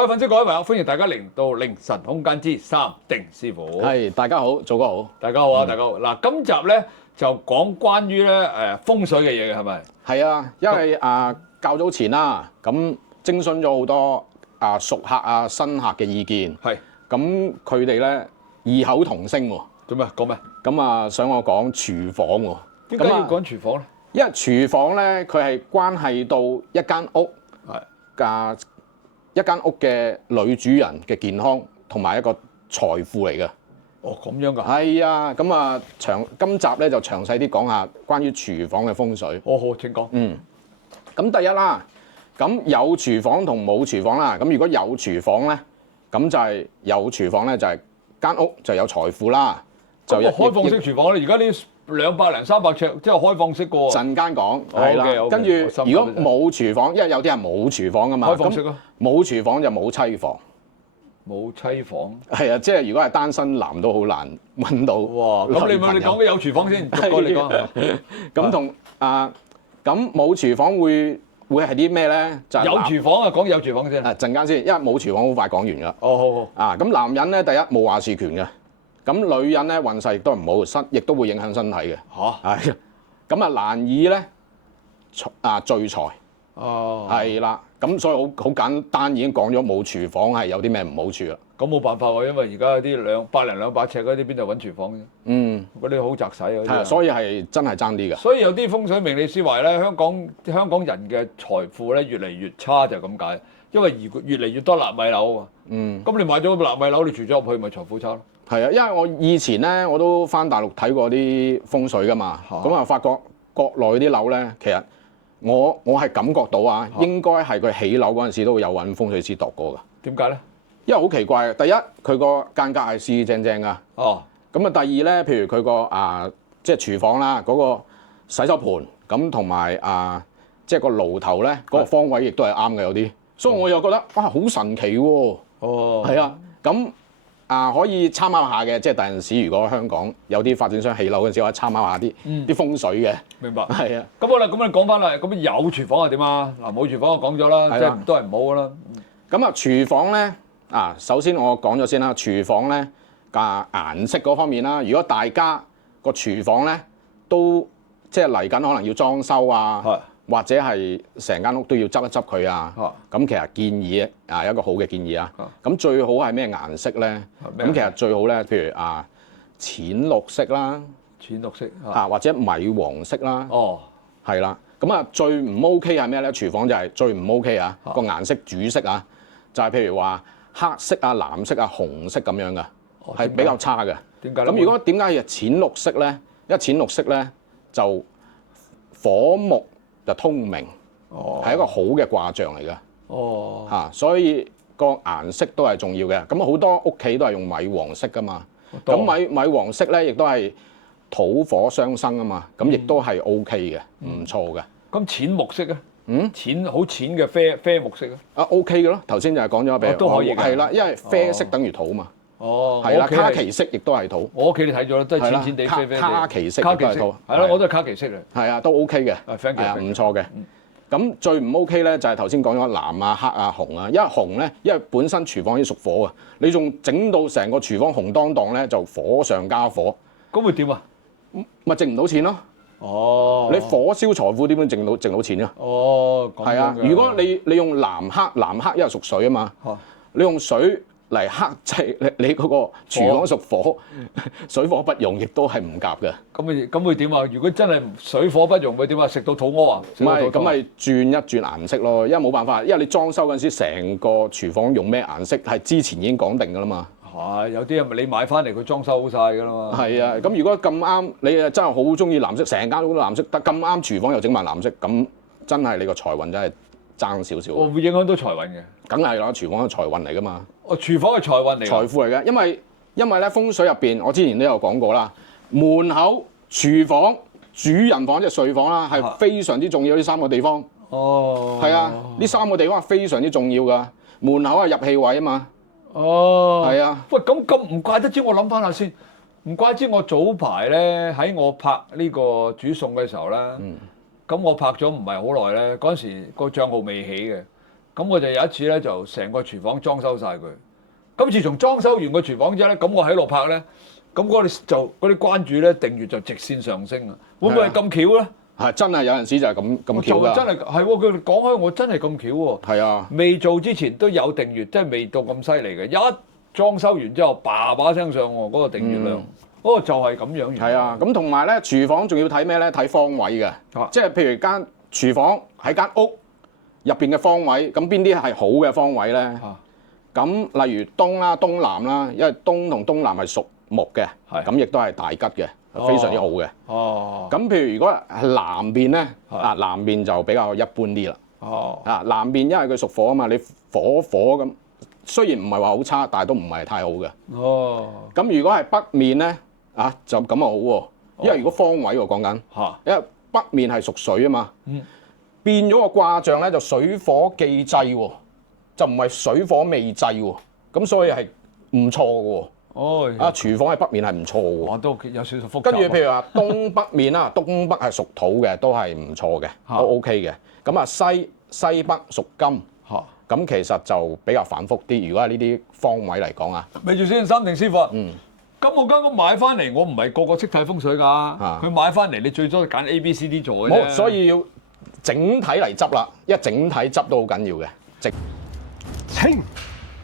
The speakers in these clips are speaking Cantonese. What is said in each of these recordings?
各位粉絲、各位朋友，歡迎大家嚟到凌晨空間之三定師傅。係，大家好，做哥好。大家好啊，大家好。嗱，今集咧就講關於咧風水嘅嘢嘅，係咪？係啊，因為較早前啦，咁徵詢咗好多熟客新客嘅意見。係。咁佢哋咧異口同聲喎。做咩？講咩？咁想我講廚房喎。點解要講廚房咧？因為廚房咧，佢係關係到一間屋一間屋嘅女主人嘅健康同埋一個財富嚟嘅。哦，咁樣㗎。係啊，今集咧就詳細啲講下關於廚房嘅風水。好，請講。咁第一啦，咁有廚房同冇廚房啦。咁如果有廚房咧，咁就係有廚房咧，就係間屋就有財富啦。就有開放式廚房咧，而家啲200零300尺，即係開放式個。陣間講係啦，跟住如果冇廚房，因為有啲人冇廚房㗎嘛。開放式咯。冇廚房就冇妻房。冇妻房。係啊，即係如果係單身男都好難揾到。哇！咁你講嘅有廚房先，逐個嚟講。咁咁冇廚房會係啲咩咧？就係有廚房啊，講有廚房先。陣間先，因為冇廚房好快講完㗎。好。咁男人咧，第一冇話事權嘅。咁女人咧運勢亦都唔好，亦都會影響身體嘅。係。咁難以咧聚財。係啦。咁所以好簡單，已經講咗冇廚房係有啲咩唔好處啦。咁冇辦法喎，因為而家啲100零200尺嗰啲邊度揾廚房啫？嗰啲好窄使嗰啲。係，所以係真係爭啲嘅。所以有啲風水命理師話咧，香港人嘅財富咧越嚟越差就係咁解，因為越嚟越多納米樓啊嘛。咁你買咗個納米樓，你住咗入去，咪財富差咯。係啊，因為我以前咧我都返大陸睇過啲風水噶嘛，咁發覺國內啲樓咧，其實我係感覺到應該係佢起樓嗰陣時都會有揾風水師度過㗎。點解咧？因為好奇怪，第一佢個間隔係四正正㗎。咁第二咧，譬如佢個即係廚房啦，嗰個洗手盤咁同埋即係個爐頭咧，嗰個方位亦都係啱嘅有啲，所以我又覺得好神奇喎。係啊，咁可以參考下嘅，即係第陣時如果香港有啲發展商起樓嗰陣時，可以參考下啲風水嘅。明白。係啊。咁好啦，咁你講翻啦，咁有廚房係點啊？嗱，冇廚房我講咗啦，即係都係唔好㗎啦。咁廚房咧首先我講咗先啦，廚房咧顏色嗰方面啦，如果大家個廚房咧都即係嚟緊可能要裝修或者係成間屋都要執一執佢咁其實建議一個好嘅建議咁最好係咩顏色咧？咁其實最好咧，譬如淺綠色啦，淺綠色或者米黃色啦。係啦。咁最唔 OK 係咩咧？廚房就係最唔 OK 個顏色主色就係譬如話黑色藍色紅色咁樣嘅，係比較差嘅。點解咧？咁如果點解係淺綠色咧？因為淺綠色咧就火木就通明，係一個好嘅卦象嚟嘅。所以個顏色都係重要嘅。咁好多屋企都係用米黃色噶嘛。咁米黃色咧亦都係土火相生啊嘛。咁亦都係 OK 嘅，唔錯嘅。咁淺木色咧？好淺嘅啡木色OK 嘅咯。頭先就係講咗俾都可以嘅。係啦，因為啡色等於土嘛。係啦，卡其色亦都係土。我屋企你睇咗啦，都係淺淺地啡啡地。卡其色亦都係土。係咯，我都係卡其色嚟。係啊，都 OK 嘅。係啊，唔錯嘅。咁最唔 OK 咧，就係頭先講咗藍黑紅因為紅咧，因為本身廚房已經屬火啊，你仲整到成個廚房紅當當咧，就火上加火。咁會點啊？咪剩唔到錢咯。你火燒財富點樣剩到錢啊？係啊，如果你用藍黑因為屬水啊嘛，你用水嚟克制你嗰個廚房屬火，水火不容亦都係唔夾嘅。咁會點啊？如果真係水火不容，會點啊？食到肚屙啊？唔係，咁咪轉一轉顏色咯。因為冇辦法，因為你裝修嗰陣時，成個廚房用咩顏色係之前已經講定㗎啦嘛。有啲係咪你買翻嚟佢裝修好晒㗎啦嘛？係啊，咁如果咁啱你真係好中意藍色，成間屋都藍色，得咁啱廚房又整埋藍色，咁真係你個財運真係爭少少。會影響到財運嘅。梗係啦，廚房係財運嚟㗎嘛。廚房係財運嚟。財富嚟嘅，因為咧風水入邊，我之前都有講過啦，門口、廚房、主人房即係睡房啦，係非常之重要呢3個地方。係啊，呢3個地方係非常之重要㗎。門口係入氣位啊嘛。係啊。喂，咁唔怪得知，我諗翻下先，唔怪之我早排咧喺我拍呢個煮餸嘅時候咧，咁我拍咗唔係好耐咧，嗰陣時個帳號未起嘅。咁我就有一次咧，就成個廚房裝修晒佢。咁自從裝修完個廚房之後咧，咁我喺度拍咧，咁嗰啲關注咧訂閱就直線上升啊！會唔會係咁巧咧？係真係有陣時就係咁巧㗎。真係係喎，佢哋講開我真係咁巧喎。係啊，未做之前都有訂閱，即係未到咁犀利嘅。一裝修完之後，叭叭聲上喎嗰個訂閱量，嗰個就係咁樣。係啊，咁同埋咧，廚房仲要睇咩咧？睇方位嘅，即係譬如間廚房喺間屋入邊嘅方位，咁邊啲係好嘅方位咧？咁例如東啦、東南啦，因為東同東南係屬木嘅，咁亦都係大吉嘅，非常之好嘅。咁譬如如果係南邊咧，南邊就比較一般啲啦。南邊因為佢屬火啊嘛，你火咁，雖然唔係話好差，但係都唔係太好嘅。咁如果係北面咧，就咁啊好喎，因為如果方位喎講緊，因為北面係屬水啊嘛，變咗個卦象咧就水火既濟喎。就唔係水火未濟喎，咁所以係唔錯嘅喎。廚房喺北面係唔錯嘅喎。都有少少複雜。跟住譬如話東北面啦，東北係屬土嘅，都係唔錯嘅，都 OK 嘅。咁西北屬金，咁其實就比較反覆啲。如果係呢啲方位嚟講啊，咪住先，三定師傅。咁我間屋買翻嚟，我唔係個個識睇風水㗎。佢買翻嚟，你最多揀 A、B、C、D 座嘅啫。所以要整體嚟執啦，因為整體執都好緊要嘅。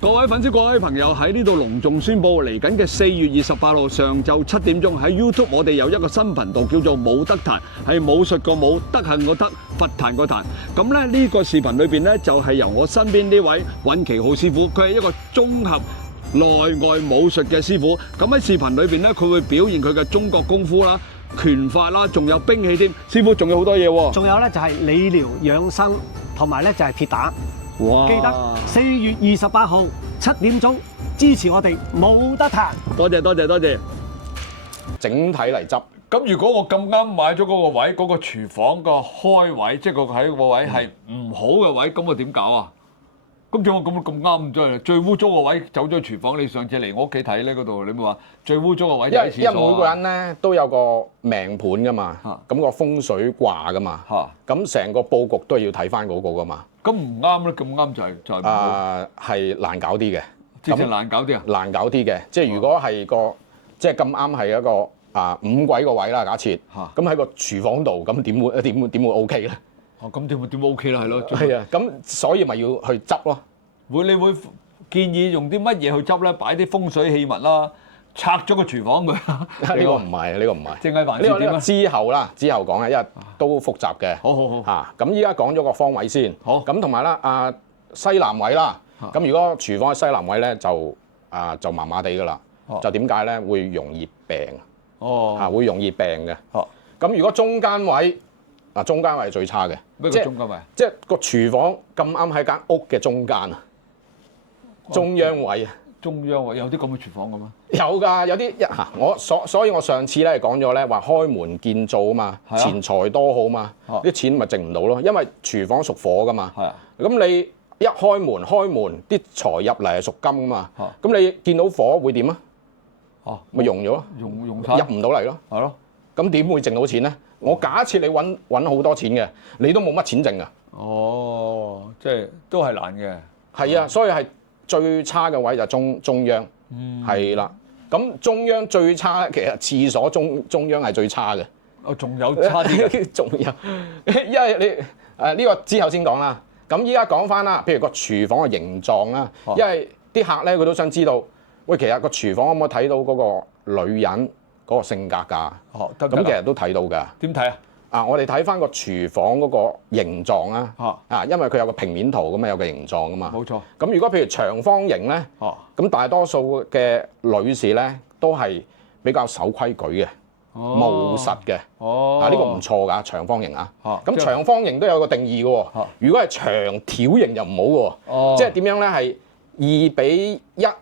各位粉絲、各位朋友喺呢度隆重宣佈，嚟緊嘅4月28號上晝7點鐘喺 YouTube 我哋有一個新頻道叫做武德壇，係武術個武，德行個德，佛壇個壇。咁咧呢個視頻裏邊咧就係由我身邊呢位尹其浩師傅，佢係一個綜合內外武術嘅師傅。咁喺視頻裏邊咧，佢會表現佢嘅中國功夫啦、拳法啦，仲有兵器添。師傅仲有好多嘢喎。仲有咧就係理療養生，同埋咧就係鐵打。哇！記得4月28號7點鐘支持我哋武德壇。多謝。整體嚟執。咁如果我咁啱買咗嗰個位，嗰個廚房個開位，即係個喺個位係唔好嘅位，咁我點搞啊？咁仲有咁啱真係最污糟個位走咗廚房。你上次嚟我屋企睇咧嗰度，你咪話最污糟個位就喺廁所。因為每個人咧都有個命盤噶嘛，咁個風水卦噶嘛，咁成個佈局都要睇翻嗰個噶嘛。咁唔啱咧，咁啱就係係難搞啲嘅，即係難搞啲啊！難搞啲嘅，即係如果係個即係咁啱係一個五鬼個位啦，假設，咁喺個廚房度，咁點會 OK 咧？咁點會 OK 啦？係咯，係啊，咁所以咪要去執咯。你會建議用啲乜嘢去執咧？擺啲風水器物啦，拆咗個廚房佢。呢個唔係，淨係還是點啊？之後講啊，因為都複雜嘅。好。咁依家講咗個方位先。好。咁同埋啦，西南位啦。咁如果廚房喺西南位咧，就麻麻地㗎啦。就點解咧？會容易病。會容易病嘅。咁如果中間位，中間位係最差嘅。咩叫中間位？即係個廚房咁啱喺間屋嘅中間啊，中央位啊。中央位有啲咁嘅廚房嘅咩？有㗎，有啲所以我上次咧講咗咧話開門見灶啊嘛，錢財多好嘛，啲錢咪剩唔到咯，因為廚房屬火㗎嘛。咁你一開門啲財入嚟係屬金㗎嘛，咁你見到火會點啊？咪溶咗咯，溶晒入唔到嚟咯。係咯。咁點會剩到錢咧？我假設你揾好多錢嘅，你都冇乜錢剩啊。即係都係難嘅。係啊，所以係最差嘅位就中央，係啦。咁中央最差，其實廁所中央係最差嘅。仲有差啲嘅。仲有，因為你呢個之後先講啦。咁依家講翻啦，譬如個廚房嘅形狀啦，因為啲客咧佢都想知道，喂，其實個廚房可唔可以睇到嗰個女人嗰個性格㗎？咁其實都睇到㗎。點睇啊？我哋睇翻個廚房嗰個形狀啦。因為佢有個平面圖咁啊，有個形狀㗎嘛。冇錯。咁如果譬如長方形咧，咁大多數嘅女士咧都係比較守規矩嘅，務實嘅。呢個唔錯㗎，長方形啊。咁長方形都有個定義嘅喎。如果係長條形就唔好嘅喎。即係點樣咧？係2:1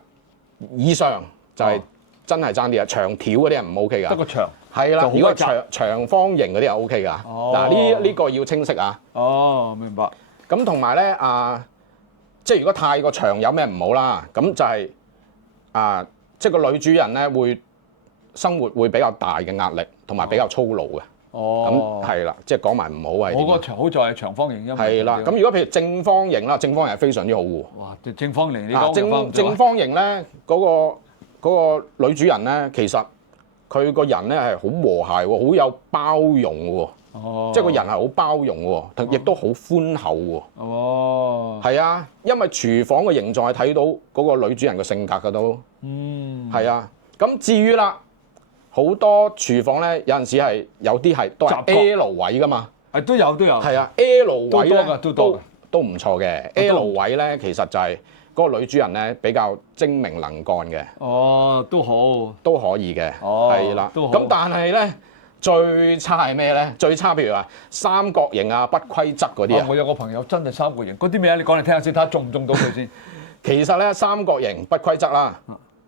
以上就係真係爭啲啊！長條嗰啲係唔 OK 㗎。得個長。係啦，如果長方形嗰啲係 OK 㗎。嗱，呢個要清晰啊。明白。咁同埋咧即係如果太過長有咩唔好啦？咁就係即係個女主人咧會生活會比較大嘅壓力，同埋比較操勞嘅。哦，咁係啦，即係講埋唔好係點啊。我個牆好在係長方形，因為係啦，咁如果譬如正方形啦，正方形係非常之好喎。哇，正方形你啊，講正方形咧，嗰個女主人咧，其實佢個人咧係好和諧喎，好有包容喎。哦，即係個人係好包容喎，亦都好寬厚喎。哦，係啊，因為廚房嘅形狀係睇到嗰個女主人嘅性格㗎都。係啊，咁至於啦，好多廚房咧有陣時係有啲係都係 L 位㗎嘛。都有。係啊，L 位咧都唔錯嘅。L 位咧其實就係嗰個女主人咧比較精明能幹嘅。哦，都好，都可以嘅。哦，係啦。都好。咁但係咧最差係咩咧？最差譬如話三角形啊、不規則嗰啲啊。我有個朋友真係三角形，嗰啲咩啊？你講嚟聽下先，睇下中唔中到佢先。其實咧三角形不規則啦，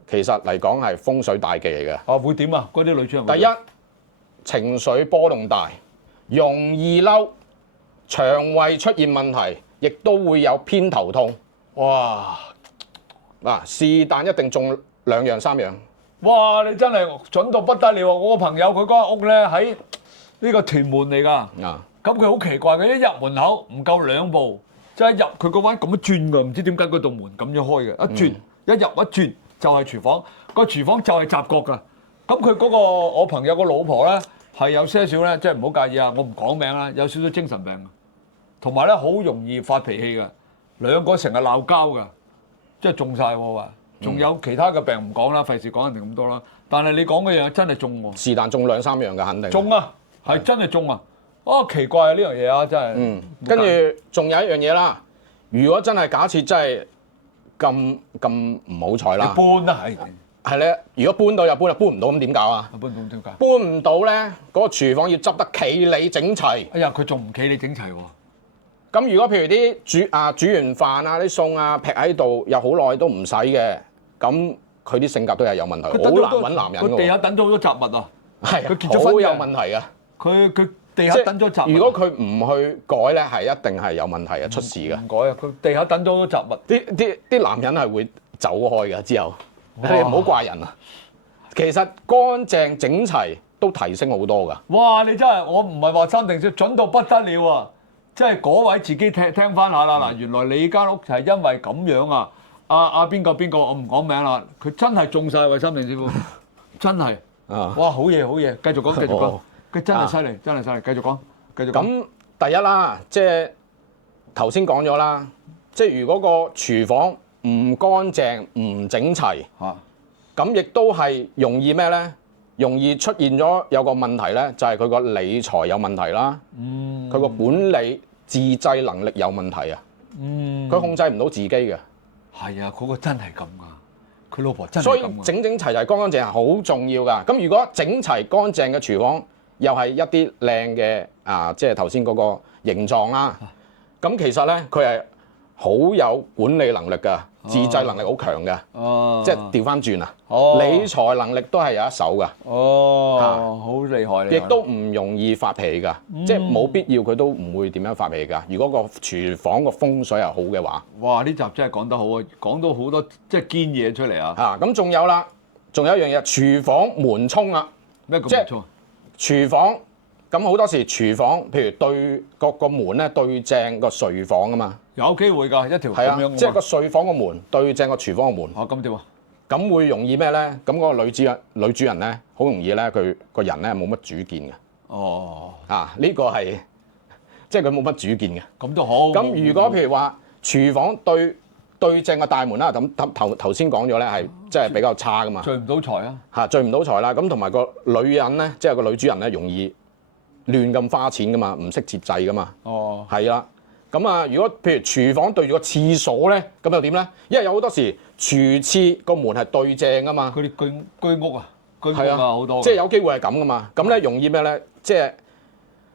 其實嚟講係風水大忌嚟嘅。啊，會點啊？嗰啲女主人第一，情緒波動大，容易嬲，腸胃出現問題，亦都會有偏頭痛。哇！嗱，是但一定中2樣3樣。哇！你真係準到不得了啊！我個朋友佢嗰間屋咧喺呢個屯門嚟㗎。啊！咁佢好奇怪嘅，一入門口唔夠2步，即係一入佢個位咁樣轉㗎，唔知點解嗰道門咁樣開嘅，一轉一入一轉就係廚房，個廚房就係雜角㗎。咁佢嗰個我朋友個老婆咧係有些少咧，即係唔好介意啊，我唔講名啦，有少少精神病，同埋咧好容易發脾氣㗎，兩個成日鬧交㗎，即係中晒喎話。仲有其他嘅病唔講啦，費事講人哋咁多啦。但係你講嘅嘢真係中喎。是但中2、3樣嘅肯定。中啊，係真係中啊！啊奇怪啊呢樣嘢啊，真係。跟住仲有一樣嘢啦，如果真係假設真係咁唔好彩啦，搬啦係咧，如果搬到就搬啦，搬唔到咁點搞啊？搬到點解？搬唔到咧，嗰個廚房要執得企理整齊。哎呀，佢仲唔企理整齊喎？咁如果譬如啲煮完飯啊、啲餸啊劈喺度，又好耐都唔洗嘅，咁佢啲性格都係有問題，好難揾男人㗎喎。佢地下等咗好多雜物啊！係佢結咗婚好有問題㗎。佢地下等咗雜物。如果佢唔去改咧，係一定係有問題嘅，出事㗎。唔改啊！佢地下等咗好多雜物。啲男人係會走開㗎之後，你唔好怪人啊。其實乾淨整齊都提升好多㗎。哇！你真係我唔係話三定四，準到不得了啊！即係嗰位自己聽翻下啦嗱，原來你間屋就係因為咁樣啊！邊個我唔講名啦，佢真係中晒喎，三定師傅，真係哇好嘢，繼續講，佢真係犀利，真係犀利，繼續講。咁第一啦，即係頭先講咗啦，即係如果個廚房唔乾淨唔整齊，咁亦都係容易咩咧？容易出現咗有個問題咧，就係佢個理財有問題啦，佢個管理自制能力有問題啊，佢控制唔到自己嘅。係啊，嗰個真係咁啊，佢老婆真係咁。所以整整齊齊、乾乾淨係好重要㗎。咁如果整齊乾淨嘅廚房，又係一啲靚嘅即係頭先嗰個形狀啦。咁其實咧，佢係好有管理能力㗎，自制能力好強㗎。即係調翻轉啊！理財能力都係有一手㗎。好厲害！亦都唔容易發脾氣㗎，即係冇必要佢都唔會點樣發脾氣㗎。如果個廚房個風水係好嘅話，哇！呢集真係講得好啊，講到好多即係堅嘢出嚟啊！咁仲有啦，仲有一樣嘢，廚房門衝啊！咩叫門衝？廚房咁好多時廚房，譬如對個門咧對正個睡房啊嘛，有機會㗎，一條咁樣。即係個睡房個門對正個廚房個門。咁點啊？咁會容易咩咧？咁嗰個女主人咧，好容易咧，佢個人咧冇乜主見嘅。呢個係即係佢冇乜主見嘅。咁都好。咁如果譬如話廚房對正個大門啦，咁頭先講咗咧係即係比較差噶嘛。聚唔到財啊！聚唔到財啦。咁同埋個女人咧，即係個女主人咧，容易亂咁花錢噶嘛，唔識節制噶嘛。係啦。咁如果譬如廚房對住個廁所咧，咁又點咧？因為有好多時廚廁個門係對正噶嘛。嗰啲居屋啊，好多。即係有機會係咁噶嘛。咁咧容易咩咧？即係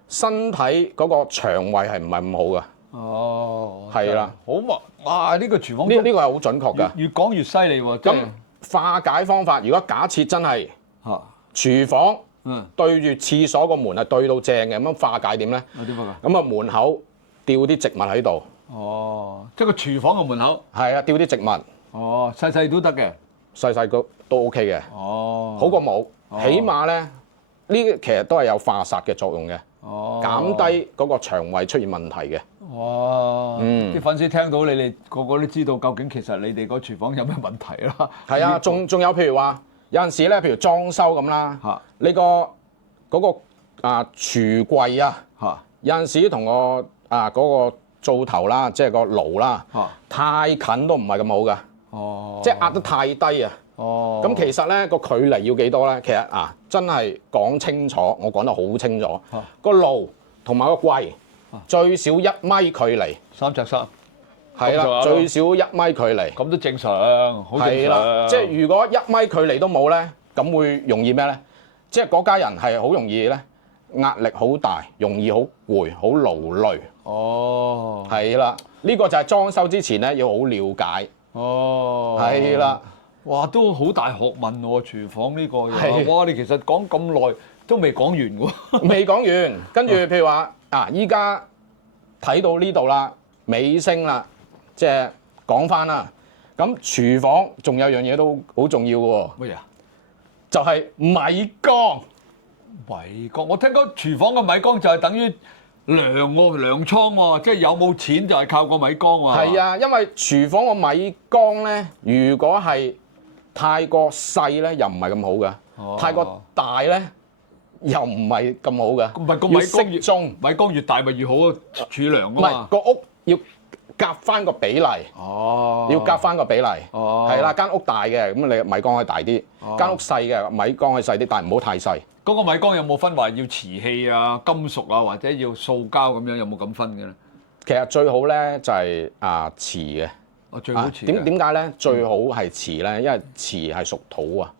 身體嗰個腸胃係唔係咁好噶？係啦。好哇！呢個廚房呢個係好準確㗎。越講越犀利喎。咁化解方法，如果假設真係廚房對住廁所個門係對到正嘅，咁化解點咧？咁門口吊啲植物喺度。即係個廚房嘅門口。係啊，吊啲植物。細細都得嘅。細細個都 OK 嘅。好過冇。起碼咧，其實都係有化煞嘅作用嘅，減低嗰個腸胃出現問題嘅。哇！啲粉絲聽到你哋個個都知道究竟其實你哋個廚房有咩問題啦。係啊，仲有譬如話有陣時咧，譬如裝修咁啦，你嗰個廚櫃啊，有陣時同嗰個灶頭啦，即係個爐啦，太近都唔係咁好噶，即係壓得太低啊。咁其實咧個距離要幾多咧？其實真係講清楚，我講得好清楚，個爐同埋個櫃最少1米距離3x3，係啦，最少1米距離。咁都正常，好正常。即係如果1米距離都冇咧，咁會容易咩咧？即係嗰家人係好容易咧，壓力好大，容易好攰，好勞累。係啦，呢個就係裝修之前咧要好了解。係啦。哇，都好大學問喎，廚房呢個嘢。哇，你其實講咁耐都未講完喎。未講完，跟住譬如話依家睇到呢度啦，尾聲啦，即係講翻啦。咁廚房仲有樣嘢都好重要嘅喎。乜嘢啊？就係米缸。米缸，我聽講廚房嘅米缸就係等於糧喎，糧倉喎，即係有冇錢就係靠個米缸喎。係啊，因為廚房個米缸咧，如果係太過細咧，又唔係咁好嘅；太過大咧，又唔係咁好嘅。唔係個米缸適中，米缸越大咪越好儲糧啊嘛。唔係個屋要夾翻個比例。要夾翻個比例。係啦，間屋大嘅咁你米缸可以大啲；間屋細嘅米缸可以細啲，但係唔好太細。嗰個米缸有冇分話要瓷器啊、金屬啊，或者要塑膠咁樣？有冇咁分嘅咧？其實最好咧就係瓷嘅。最好瓷。點解咧？最好係瓷咧，因為瓷係屬土啊。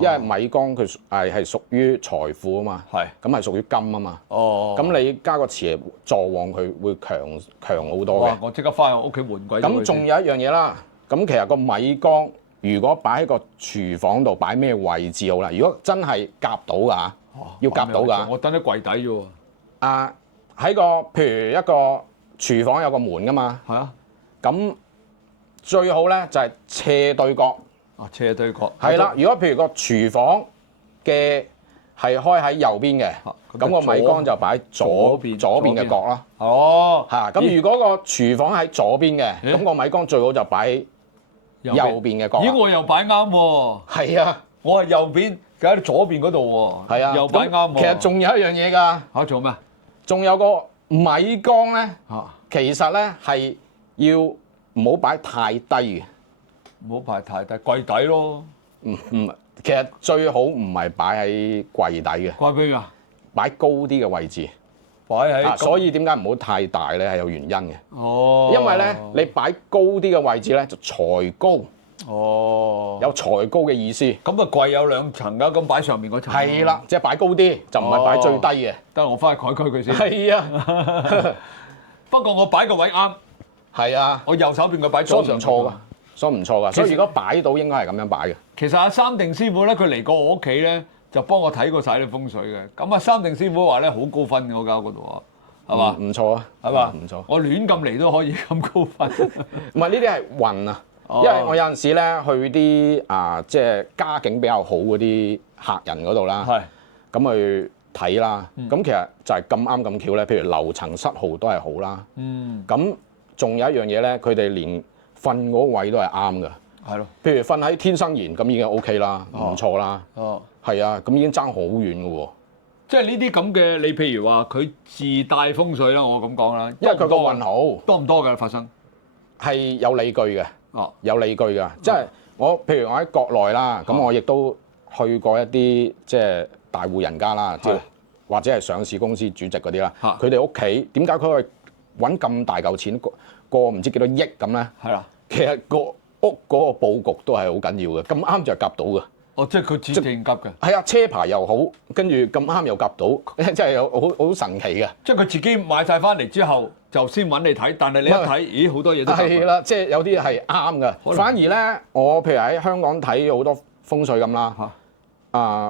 因為米缸佢係屬於財富啊嘛。係。咁係屬於金啊嘛。咁你加個瓷助旺佢會強好多嘅。哇！我即刻翻去屋企換鬼。咁仲有一樣嘢啦。咁其實個米缸如果擺喺個廚房度，擺咩位置好啦？如果真係夾到㗎，要夾到㗎。我等喺櫃底啫喎。喺個譬如一個廚房有個門㗎嘛。係啊。咁最好咧就係斜對角。斜對角。係啦，如果譬如個廚房嘅係開喺右邊嘅，咁個米缸就擺喺左邊嘅角啦。咁如果個廚房喺左邊嘅，咁個米缸最好就擺喺右邊嘅角。咦，我又擺啱喎。係啊，我係右邊，佢喺左邊嗰度喎。係啊，又擺啱喎。其實仲有一樣嘢㗎。仲有咩？仲有個米缸咧，其實咧係要唔好擺太低嘅。唔好擺太低，櫃底咯。其實最好唔係擺喺櫃底嘅。擺邊啊？擺高啲嘅位置。擺喺。所以點解唔好太大咧？係有原因嘅。因為咧，你擺高啲嘅位置咧，就財高。有財高嘅意思。咁櫃有2層㗎，咁擺上面嗰層。係啦，即係擺高啲，就唔係擺最低嘅。得我翻去改佢先。係啊。不過我擺個位啱。係啊。我右手邊佢擺左上。唔錯㗎。所以唔錯㗎，所以如果擺到應該係咁樣擺嘅。其實阿三定師傅咧，佢嚟過我屋企咧，就幫我睇過晒啲風水嘅。咁啊，三定師傅話咧好高分嘅，我間屋嗰度啊，係嘛？唔錯啊，係嘛？唔錯。我亂咁嚟都可以咁高分。唔係呢啲係運啊，因為我有陣時咧去啲即係家境比較好嗰啲客人嗰度啦，咁去睇啦。咁其實就係咁啱咁巧咧，譬如樓層室號都係好啦。咁仲有一樣嘢咧，佢哋連瞓嗰位都係啱嘅，係咯。譬如瞓喺天生檐咁已經 OK 啦，唔錯啦。係啊，咁已經爭好遠嘅喎。即係呢啲咁嘅，你譬如話佢自帶風水啦，我咁講啦，因為佢個運好多唔多㗎發生？係有理據嘅，有理據㗎。即係譬如我喺國內啦，咁我亦都去過一啲即係大戶人家啦，或者係上市公司主席嗰啲啦。佢哋屋企點解佢可以揾咁大嚿錢過唔知幾多億咁咧？係啦。其實個屋嗰個佈局都係好緊要嘅，咁啱就係夾到嘅。即係佢自定夾嘅。係啊，車牌又好，跟住咁啱又夾到，真係好神奇嘅。即係佢自己買晒翻嚟之後，就先揾你睇，但係你一睇，咦好多嘢都係啦，即係有啲係啱嘅。反而咧，我譬如喺香港睇好多風水咁啦，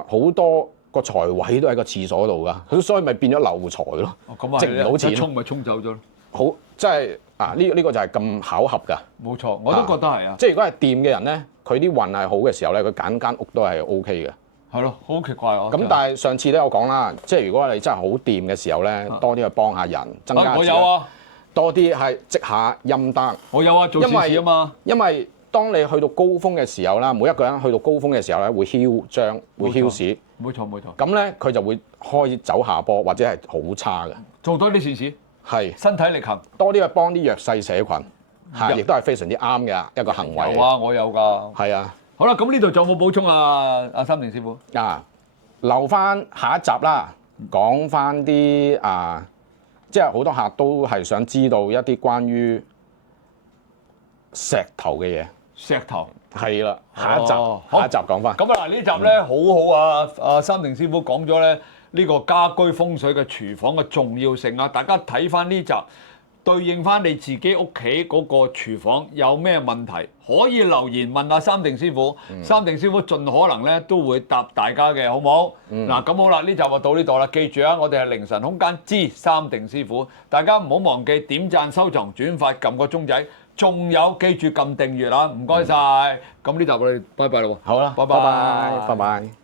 好多個財位都喺個廁所度㗎，所以咪變咗漏財咯，值唔到錢，一沖咪沖走咗咯。好，即係呢個就係咁巧合㗎。冇錯，我都覺得係啊。即係如果係掂嘅人咧，佢啲運係好嘅時候咧，佢揀間屋都係 O K 嘅。係咯，好奇怪啊！咁但係上次都有講啦，即係如果你真係好掂嘅時候咧，多啲去幫下人，增加我有啊，多啲係積下陰德。我有啊，做善事啊嘛。因為當你去到高峰嘅時候啦，每一個人去到高峰嘅時候咧，會囂張，會囂屎。冇錯冇錯。咁咧佢就會開始走下坡，或者係好差嘅。做多啲善事，係身體力行，多啲去幫啲弱勢社群，嚇，亦都係非常之啱嘅一個行為。有啊，我有㗎。係啊。好啦，咁呢度仲有冇補充啊？阿三定師傅留翻下一集啦，講翻啲即係好多客都係想知道一啲關於石頭嘅嘢。石頭係啦，下一集講翻。咁啊嗱，呢集咧好好啊！阿三定師傅講咗咧呢個家居風水嘅廚房嘅重要性啊！大家睇翻呢集，對應翻你自己屋企嗰個廚房有咩問題，可以留言問阿三定師傅。三定師傅盡可能咧都會答大家嘅，好唔好？嗱，咁好啦，呢集就到呢度啦。記住啊，我哋係凌晨空間之三定師傅，大家唔好忘記點讚、收藏、轉發、撳個鐘仔。仲有記住撳訂閱啦，唔該晒。咁呢集我哋拜拜咯喎。好啦，拜拜，拜拜。